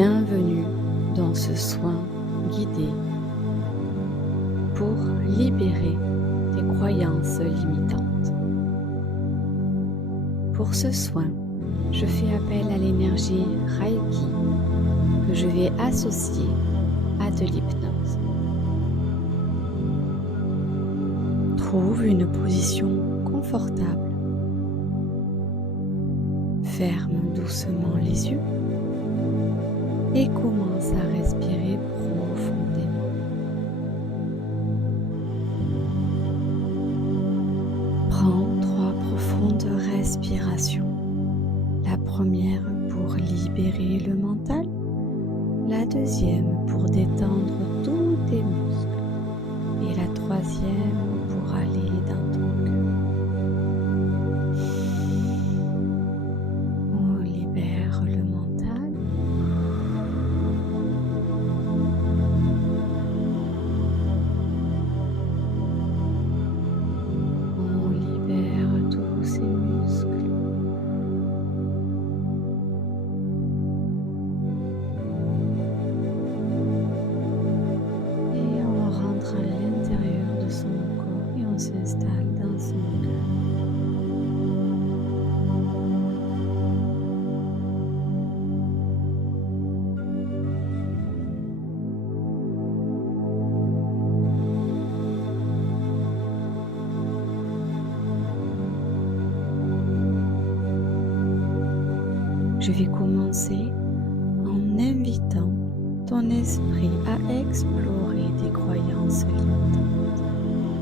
Bienvenue dans ce soin guidé pour libérer tes croyances limitantes. Pour ce soin, je fais appel à l'énergie Reiki que je vais associer à de l'hypnose. Trouve une position confortable. Ferme doucement les yeux et commence à respirer profondément. Prends 3 profondes respirations. La première pour libérer le mental, la deuxième pour détendre tous tes muscles et la troisième pour aller dans ton cœur. On libère le mental. On libère tous ces muscles. Et on rentre à l'intérieur de son corps et on s'installe dans son cœur. Je vais commencer en invitant ton esprit à explorer des croyances limitantes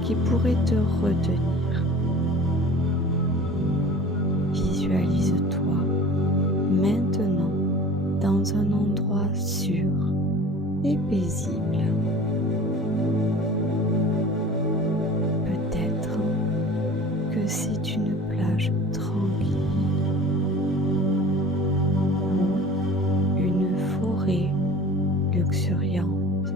qui pourraient te retenir. Visualise-toi maintenant dans un endroit sûr et paisible. Peut-être que c'est une plage tranquille ou une forêt luxuriante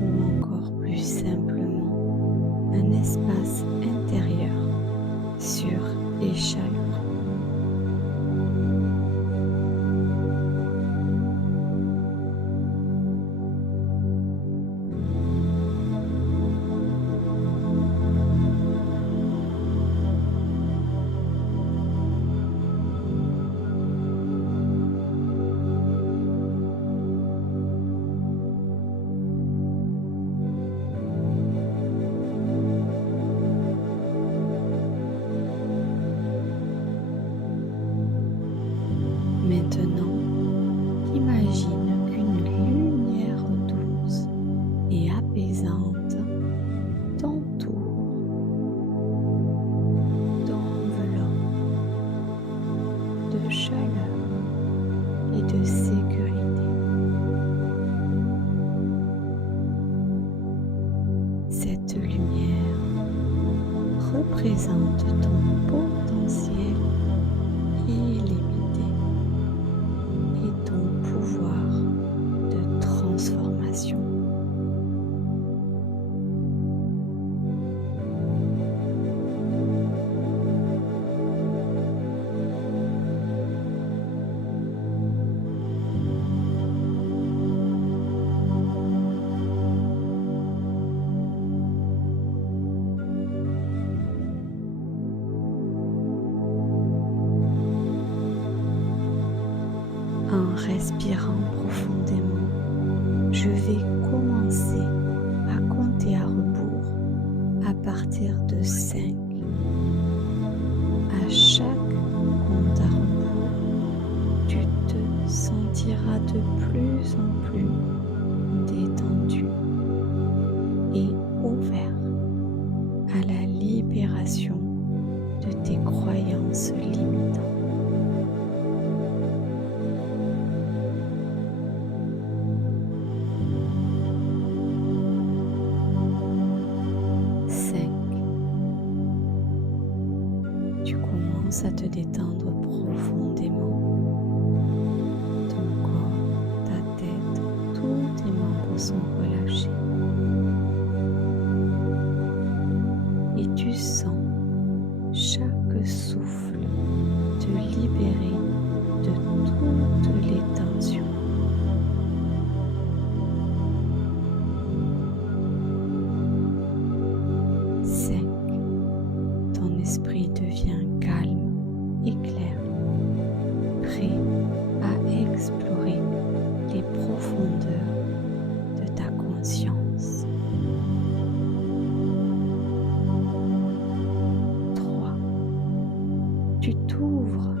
ou encore plus simplement un espace intérieur sûr et chaleureux. Maintenant, imagine qu'une lumière douce et apaisante t'entoure, t'enveloppe de chaleur et de sécurité. Cette lumière représente ton potentiel illimité et ton pouvoir de transformation. En respirant profondément, je vais commencer à compter à rebours à partir de 5. À chaque compte à rebours, tu te sentiras de plus en plus détendu et ouvert à la libération de tes croyances limitantes. 5. Tu commences à te détendre profondément. Ton corps, ta tête, tous tes membres sont relâchés. Et tu sens chaque souffle te libérer de toutes les tensions. Tu t'ouvres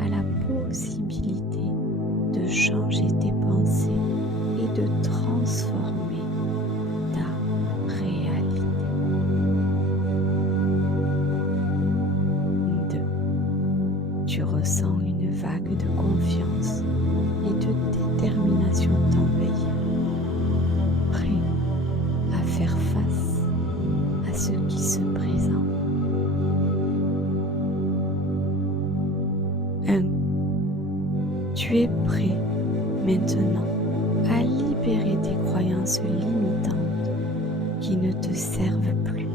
à la possibilité de changer tes pensées et de transformer ta réalité. 2. Tu ressens une vague de confiance et de détermination t'envahir, prêt à faire face à ce qui se présente. 1. Tu es prêt maintenant à libérer tes croyances limitantes qui ne te servent plus.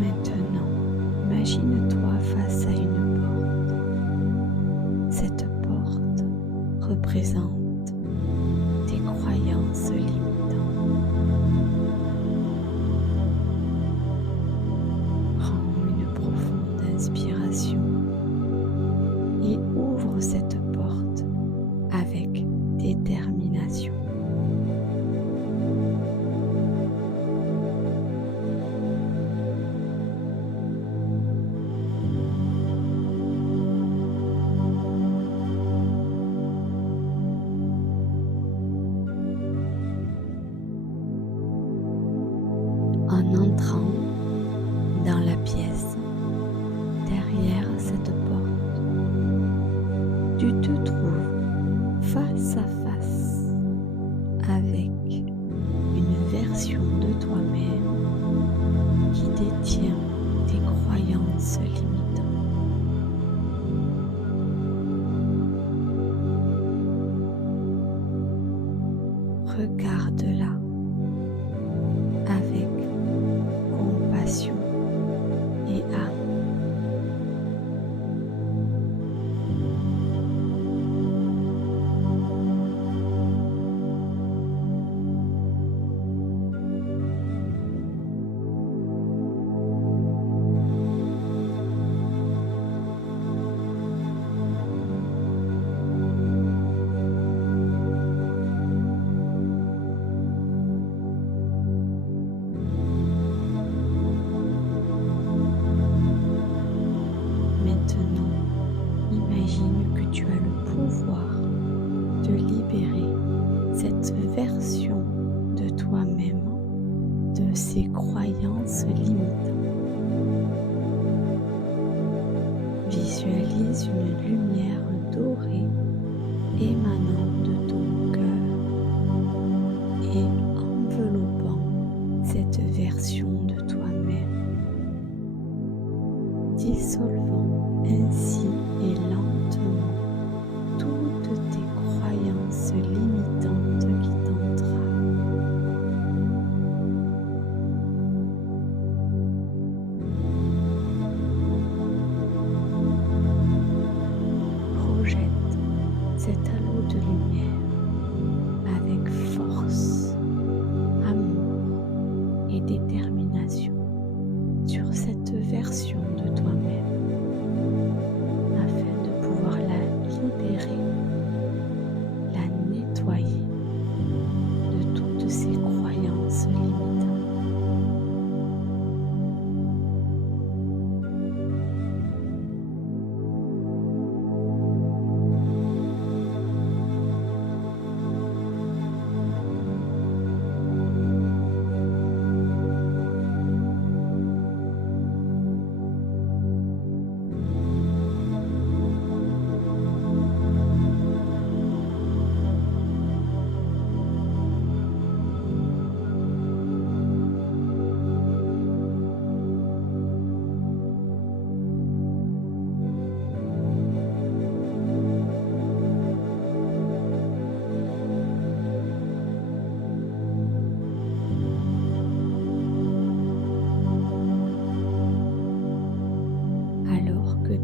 Maintenant, imagine-toi face à une porte. Cette porte représente tes croyances limitantes. Prends une profonde inspiration et ouvre cette porte avec détermination. En entrant dans la pièce, derrière cette porte, tu te trouves face à face avec une version de toi-même qui détient tes croyances limitantes. Regarde-la avec compassion et amour. Maintenant, imagine que tu as le pouvoir de libérer cette version de toi-même de ses croyances limitantes. Visualise une lumière dorée émanant de ton cœur et enveloppant cette version de toi-même, dissolvant ainsi et lentement toutes tes croyances limitantes qui t'entravent. Projette cet halo de lumière avec force, amour et détermination sur cette version de toi-même afin de pouvoir la libérer, la nettoyer de toutes ces croyances limitantes.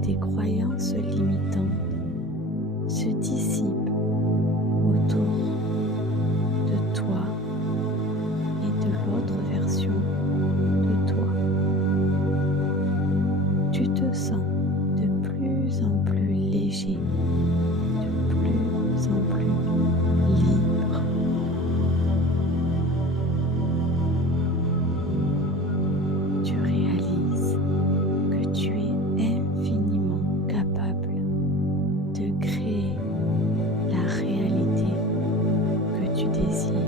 Tes croyances limitantes se dissipent autour de toi et de l'autre version de toi. Tu te sens de plus léger, de plus en plus libre. Tu réalises que tu es infiniment capable de créer la réalité que tu désires.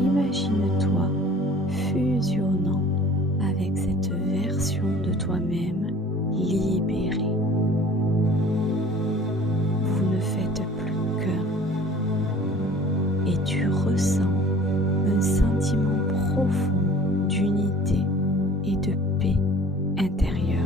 Imagine-toi fusionnant avec cette version de toi-même libérée. Vous ne faites plus qu'un et tu ressens un sentiment profond d'unité et de paix intérieure.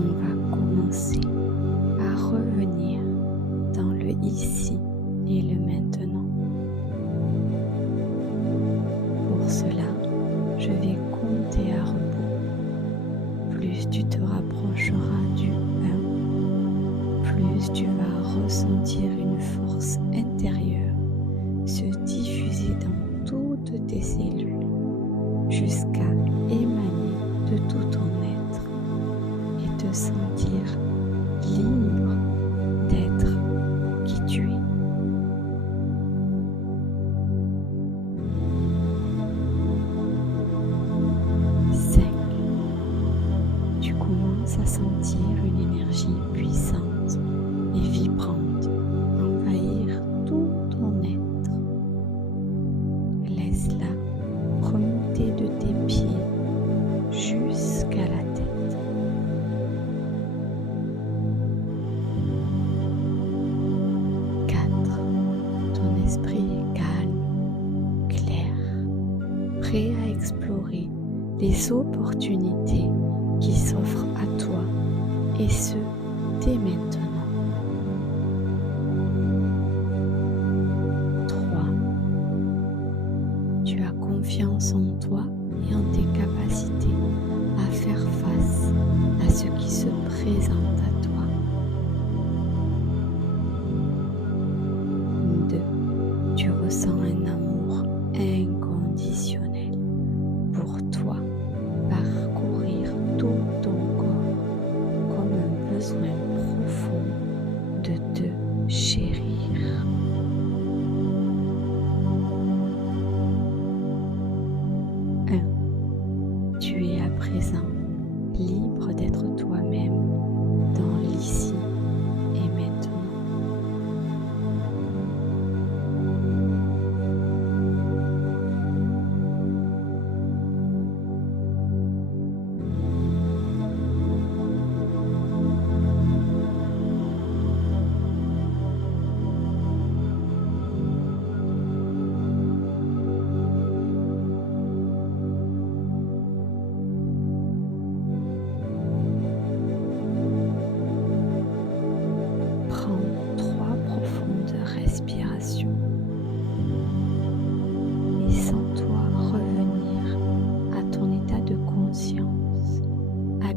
On va commencer à revenir dans le ici et le maintenant. Pour cela, je vais compter à rebours. Plus tu te rapprocheras du 1, plus tu vas ressentir une force intérieure se diffuser dans toutes tes cellules jusqu'à émaner de tout ton être et te sentir libre d'être qui tu es. Tu commences à sentir une énergie puissante et vibrante envahir tout ton être. Laisse-la remonter de tes pieds jusqu'à la tête. Ton esprit est calme, clair, prêt à explorer les opportunités qui s'offrent à toi, et ce, dès maintenant. 3. Tu as confiance en toi et en tes capacités à faire face à ce qui se présente à toi. 2. Tu ressens un amour inconditionnel pour toi, parcourir tout ton corps comme un besoin profond de te chérir. 1. Tu es à présent libre d'être toi-même dans l'ici et maintenant.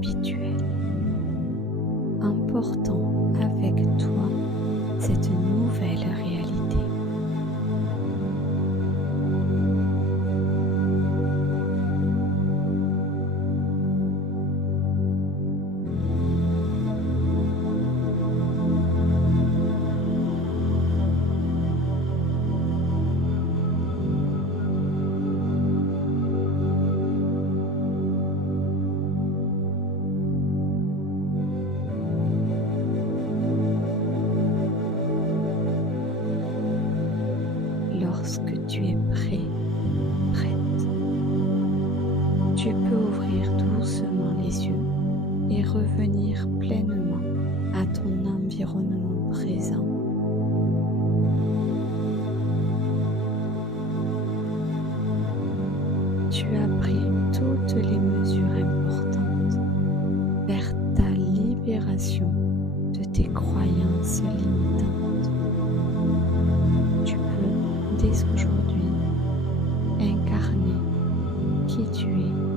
habituel, emportant avec toi cette nouvelle réalité. Lorsque tu es prêt, prête, tu peux ouvrir doucement les yeux et revenir pleinement à ton environnement présent. Tu as pris toutes les mesures importantes vers ta libération de tes croyances limitantes. Tu peux dès aujourd'hui incarner qui tu es